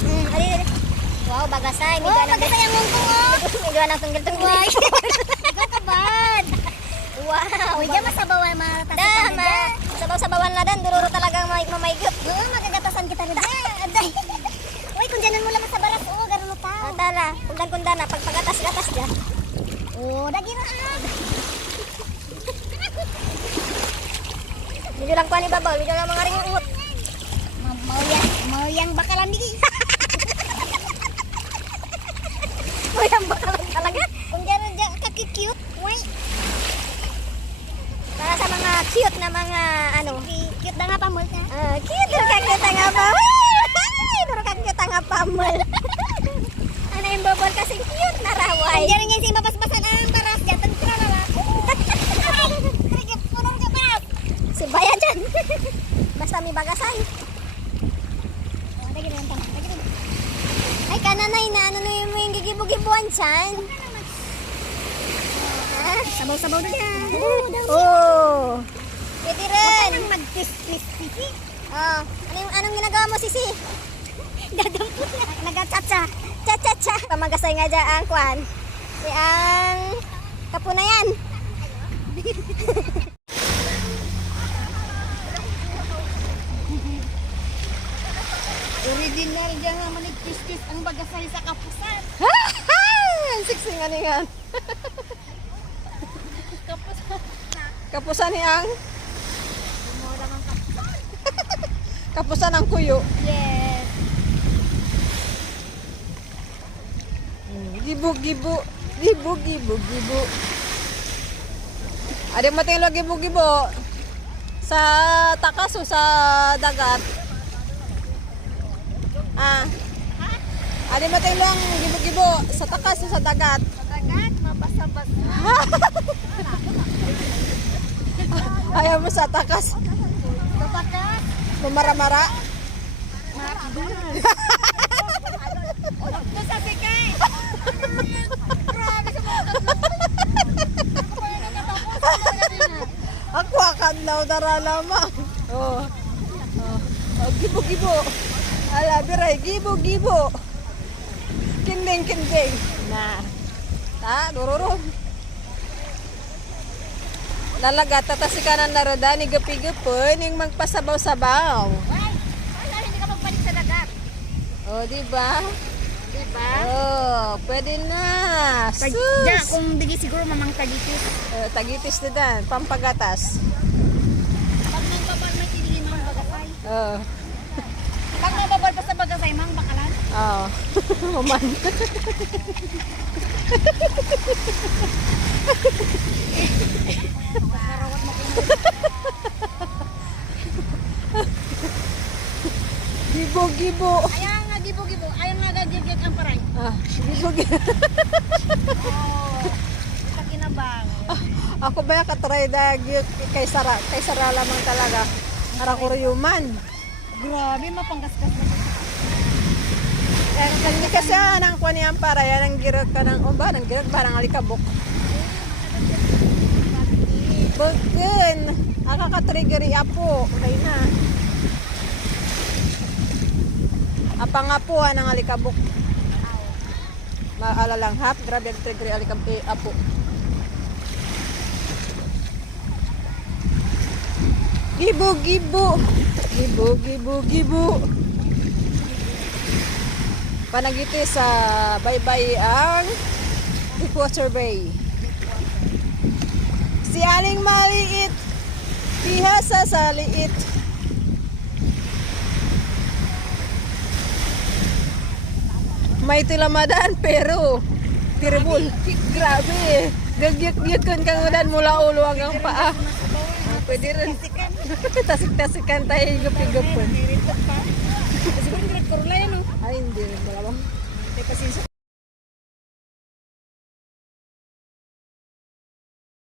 Ali. Wow, bagasay. Oh, bagasay ang mungkong oh. Medyo anang tunggil-tunggil. Ikaw kabad. Wow. Uy, diyan masabawan matatasan Dama. dyan. Sabaw-sabawan na dan. Dururo talagang mamaygot. Oo, magagatasan kita rin dyan. Aday. Uy, kung dyanan mo lang sa baras, oo, gano'n mo pa. Tara. Kundan-kundan na. Pagpagatas-gatas dyan. Oo, dagi na ah. Medyo lang kuha ni Babaw. Medyo lang mga ring uot. Mauyang bakalan di. Mayang bakalan talaga. Kung dyanan dyan, kakikute. Uy, Para sa mga cute na mga ano. cute na nga pamol ka. Cute. Duro ka cute nga pa. Duro ka cute nga pamol. Ano yung Bobol kasing cute na raway. Kung dyanan yan si mabasbasan ang baras dyan, tagtra na lang. Trigip, punong ka ba? Subaya dyan. Basta may bagasay. Dagi na lang, dagi na. Ay, kananay na. Ano na yung gigibo-gibuan dyan? Sabaw-sabaw na dyan. Oh. Pwede Huwag ka rin. nang mag-tis-tis-tis. Oh. Anong ginagawa mo, Sisi? Gadampot na. Nag-atsa-tsa. Cha-cha-cha. Pamagasay nga dyan ang kwan. Si ang kapunayan. Original dyan nga manig-tis-tis ang bagasay sa kapusan. Ang siksi nga ningan. Kapusan. Kapusan ni ang Mura mang kapusan. kapusan ang kuyo. Yes. Gibo-gibo. Gibo-gibo-gibo. Ada matelo gibo-gibo sa takas o sa dagat. Ada matelo ang gibo-gibo sa takas o sa dagat. Dagat, mabasa-basa. Ayaw mo sa takas. Babakas. Mamara-mara. Makbul. Ito sa sikay. Grabe sa mga Ako akan daw dara lamang. Oh. Oh, gibo-gibo. Ala biray gibo-gibo. Kinding-kinding. Na. Ta, dururong. Lalaga tatasi kanan na roda ni gapi-gapon yung magpasabaw-sabaw. Ay, wala, hindi ka magbalik sa dagat. Oh, di ba? Diba? Oh, pwede na. Diyan, Sus. kung digi siguro mamang tagitis. Tagitis na dan, pampagatas. Pag may babal may tinigin mga bagasay. Oh. Pag may babal pa sa bagasay, mang bakalan. Oh. Maman. Marawat mo kung Gibo-gibo. ayaw nga gibo-gibo, ayaw nga gagigit ang paray. Gibo-gibo. Oo. Sa kinabang. Ako ba katry dagit kay Sara lamang talaga. Ara ko riyuman. Grabe, mapanggasgas na. Hindi kasi nang kuha niyang para yan ang girag ka ng umba, ang girag ba ng alikabok. Bugin. Aka ka-triggeri apo. Okay na. Apa nga po ng alikabok. Maala lang hap. Grabe ang triggeri alikabok apo. Gibo-gibo. Gibo-gibo-gibo. Panagiti sa baybay ang Deepwater Bay. Si aling maliit, pihasa sa liit. May tilamadan pero tiribul. Grabe. Gagyat-gyat kang udan mula ulo hanggang paa. Pwede rin. Tasik-tasikan tayo higap-higapon. Siguro direct korula yan, no? Ay, hindi rin malawang. May pasinsa